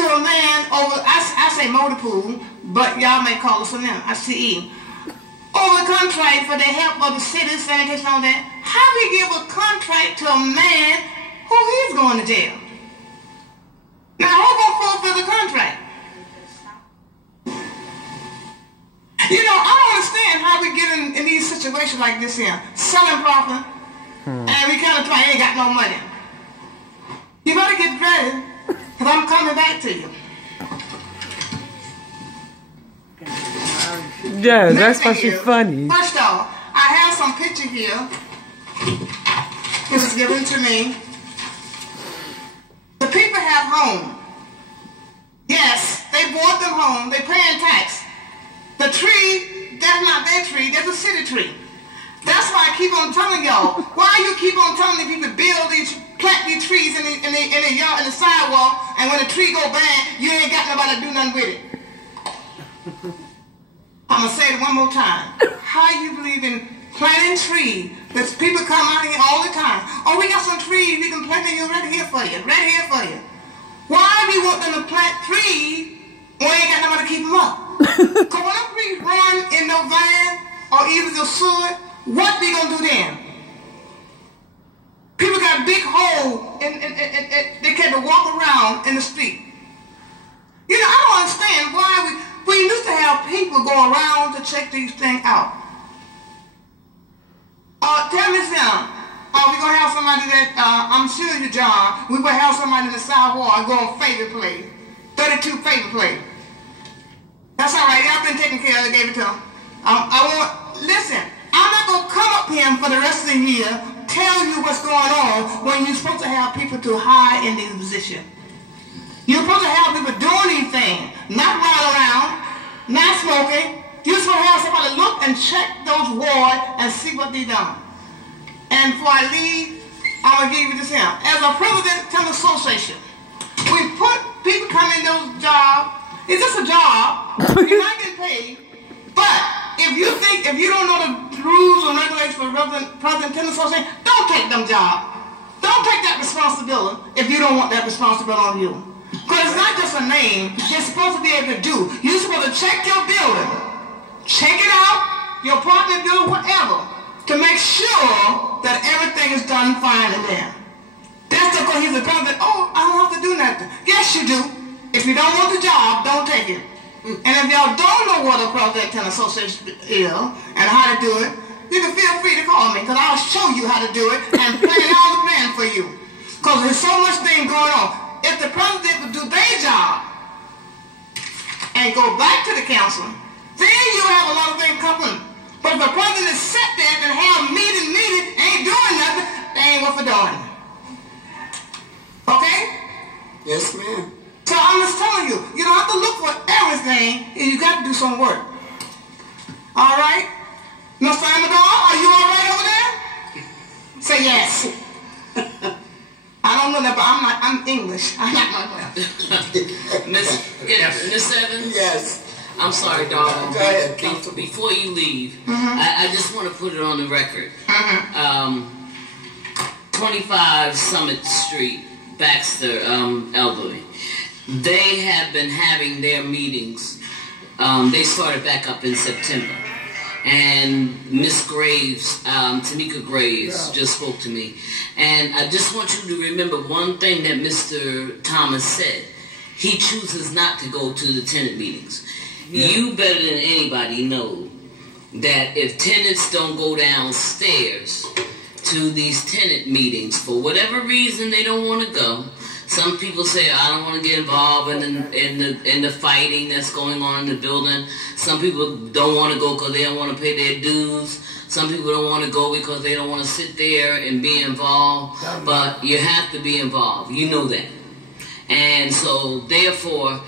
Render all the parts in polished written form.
to a man over, I say motor pool, but y'all may call it something else, ICE, over contract for the help of the city, sanitation, all that. How do we give a contract to a man who is going to jail? Now, who's going to fulfill the contract? You know, I don't understand how we get in these situations like this here, selling property, and we kind of try, ain't got no money. You better get ready, because I'm coming back to you. Yeah, that's actually funny. First off, I have some picture here. It was given to me. The people have home. Yes, they bought them home. They paying tax. The tree, that's not their tree. That's a city tree. That's why I keep on telling y'all. Why you keep on telling the people plant these trees in the yard, in the sidewalk, and when the tree go bad, you ain't got nobody to do nothing with it. I'm going to say it one more time. How you believe in planting trees? There's people come out here all the time. Oh, we got some trees we can plant in here right here for you. Right here for you. Why do you want them to plant trees when you ain't got nobody to keep them up? Because when them trees run in no van or even the sewer, what we going to do then? People got big holes and they can't walk around in the street. You know, I don't understand why we used to have people go around to check these things out. Tell me something. We're going to have somebody that, I'm sure you, John, we're going to have somebody in the sidewalk go on favorite play. 32 favorite play. That's all right. Y'all been taken care of. I gave it to them. Listen, I'm not going to come up here for the rest of the year tell you what's going on when you're supposed to have people to hire in these positions. You're supposed to have people doing these things, not running around, not smoking. You're supposed to have somebody look and check those wards and see what they've done. And before I leave, I'm going to give you this here. As a president of the association, we put people come in those jobs. It's just a job. You're not getting paid. But if you don't know the rules and regulations for president of the association, don't take them jobs. Don't take that responsibility if you don't want that responsibility on you. Because it's not just a name. You're supposed to be able to do. You're supposed to check your building. Check it out, your partner building, whatever, to make sure that everything is done fine in there. That's because he's a president. Oh, I don't have to do nothing. Yes, you do. If you don't want the job, don't take it. And if y'all don't know what a president association is and how to do it, you can feel free to call me because I'll show you how to do it and plan all the plan for you. Because there's so much thing going on. If the president would do their job and go back to the council, then you have a lot of things coming. But if the president sit there and have meeting, ain't doing nothing, they ain't what for doing. Okay? Yes, ma'am. So I'm just telling you, you don't have to look for everything, you got to do some work. All right? Mr. Amador, are you all right over there? Say yes. I don't know that, but I'm English. I'm not my Miss Evans? Yes. I'm sorry, darling. Go ahead. Before you leave, I just want to put it on the record. 25 Summit Street, Baxter, Elderly. They have been having their meetings. They started back up in September. And Miss Graves, Tanika Graves, just spoke to me. And I just want you to remember one thing that Mr. Thomas said. He chooses not to go to the tenant meetings. Yeah. You better than anybody know that if tenants don't go downstairs to these tenant meetings, for whatever reason they don't want to go. Some people say, I don't want to get involved in the fighting that's going on in the building. Some people don't want to go because they don't want to pay their dues. Some people don't want to go because they don't want to sit there and be involved. But you have to be involved. You know that. And so, therefore,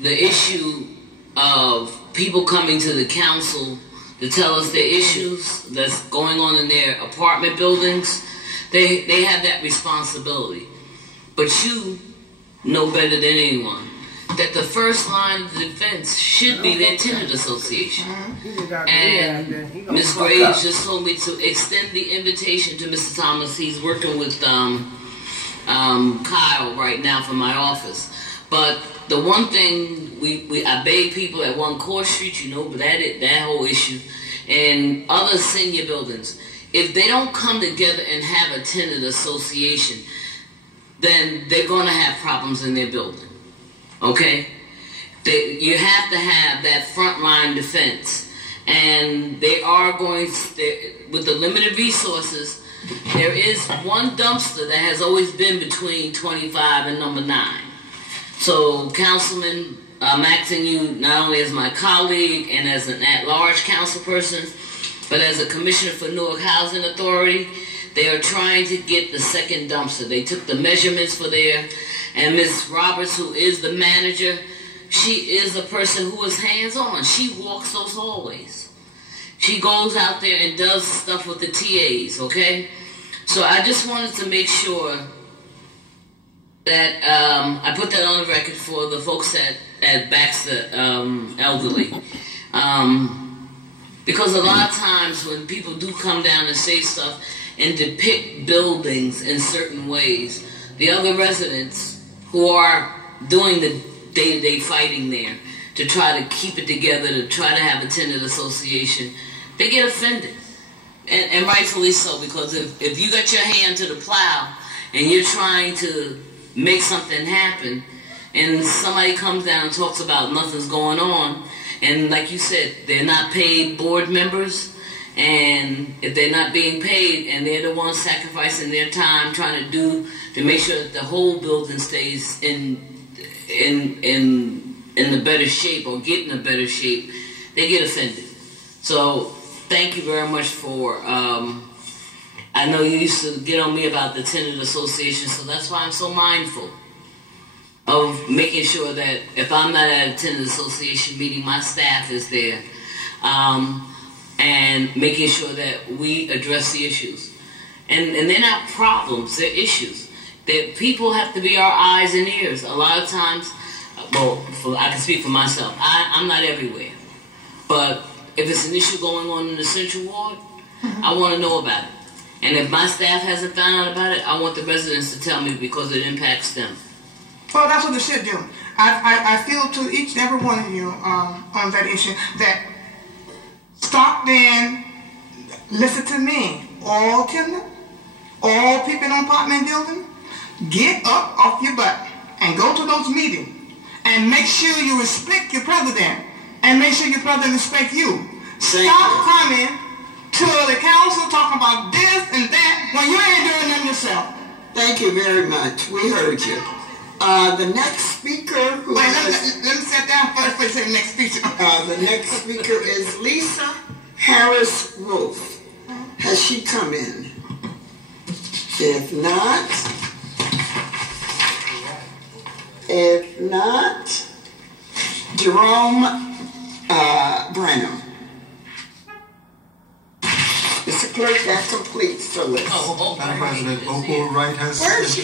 the issue of people coming to the council to tell us their issues that's going on in their apartment buildings, they have that responsibility. But you know better than anyone that the first line of defense should be their tenant association. And Ms. Graves just told me to extend the invitation to Mr. Thomas. He's working with Kyle right now from my office. But the one thing I beg people at 1 Court Street, you know, but that whole issue, and other senior buildings, if they don't come together and have a tenant association, then they're going to have problems in their building. Okay? You have to have that frontline defense. And they are going, with the limited resources, there is one dumpster that has always been between 25 and number 9. So, Councilman, I'm asking you not only as my colleague and as an at-large council person, but as a commissioner for Newark Housing Authority, they are trying to get the second dumpster. They took the measurements for there, and Ms. Roberts, who is the manager, she is the person who is hands-on. She walks those hallways. She goes out there and does stuff with the TAs, okay? So I just wanted to make sure that I put that on the record for the folks at Baxter Elderly. Because a lot of times when people do come down and say stuff and depict buildings in certain ways, the other residents who are doing the day-to-day fighting there to try to keep it together, to try to have a tenant association, they get offended. And rightfully so, because if you got your hand to the plow and you're trying to make something happen, and somebody comes down and talks about nothing's going on, and like you said, they're not paid board members, and if they're not being paid and they're the ones sacrificing their time trying to make sure that the whole building stays in a better shape or get in a better shape, they get offended. So thank you very much for, I know you used to get on me about the tenant association, so that's why I'm so mindful of making sure that if I'm not at a tenant association meeting, my staff is there, and making sure that we address the issues. And they're not problems, they're issues. That people have to be our eyes and ears. A lot of times, well, I can speak for myself. I'm not everywhere. But if it's an issue going on in the Central Ward, I want to know about it. And if my staff hasn't found out about it, I want the residents to tell me because it impacts them. Well, that's what they should do. I feel to each and every one of you on that issue that stop then, listen to me. All tenants, all people in an apartment building, get up off your butt and go to those meetings and make sure you respect your president and make sure your president respect you. Stop coming to the council talking about this and that when you ain't doing them yourself. Thank you very much. We heard you. The next speaker who let me sit down first before you say the next speaker. The next speaker is Lisa Harris Wolf. Has she come in? If not, Jerome Branham. Mr. Clerk, that completes the list. Madam President, Opal Wright has... Where is she?